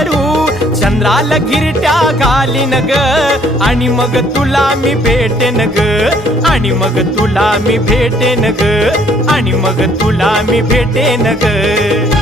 करू चंद्राला गिरट्या घालीन ग आणि मग तुला मी भेटेन ग आणि मग तुला मी भेटेन ग आणि मग तुला मी भेटेन ग